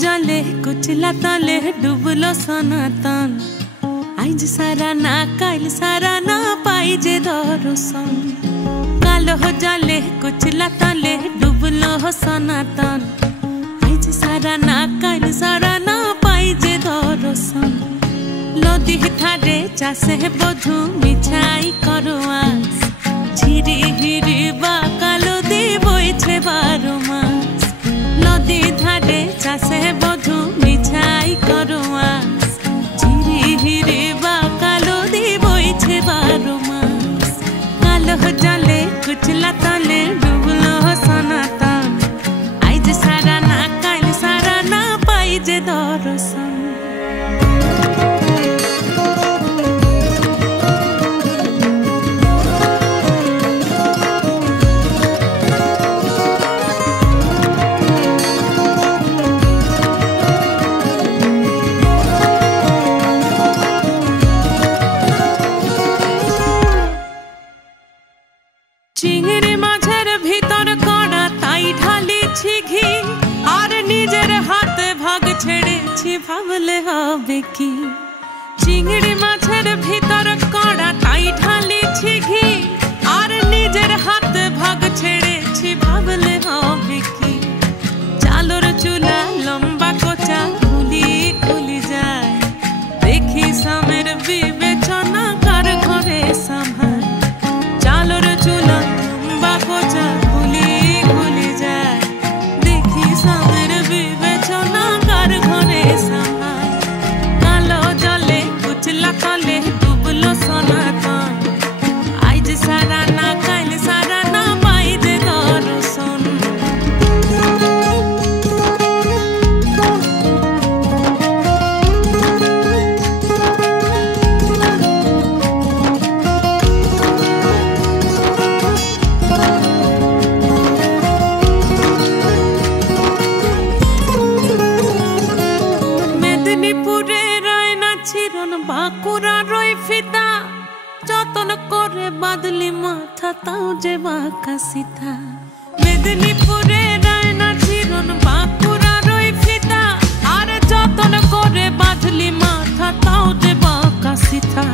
जले कुचला तले डुबलो सनातन आज सारा ना काल सारा ना पाई जे दर्शन कालो जले कुचला तले डुबलो सनातन आज सारा ना काल सारा ना पाई जे दर्शन नदी थारे चासे बधु मिछाई करो आस झिरी हिरी बा कालो दी बोइछे बारो मास नदी धारे चासे बधु मिछाई करो आस झिरी हिरी बा कालो दी बोइछे बारो मास कालो जले कुचला तले डुबलो सनातन आज सारा ना काल सारा ना पाई जे दर्शन चिंगड़ी माझेर भीतर कड़ा ताई ढाली घी और निजेर हाथ भाग छेड़े भावले हबे की चिंगड़ी माझेर भीतर कड़ा ताई ढाली घी और निजेर हाथ भाग छेड़े भावले हबे की चालोर चूला लंबा कोचा खुली खुली जाए देखी सामेर विवेचना कर घरे संभाल चालोर चूला लंबा कोचा खुली खुली जाए देखी सामेर विवेचना कर घरे संभाल कालो जले कुचला तले डुबलो सनातन आज सारा ना काल सारा ना पाई जे दर्शन बाकुरा रोई फिता जतन करे बादली माथा ताऊ जे बाका सीता मेदिनीपुरे रायना चिरन बाकुरा रोई फिता आरे जतन करे बादली माथा ताऊ जे बाका सीता।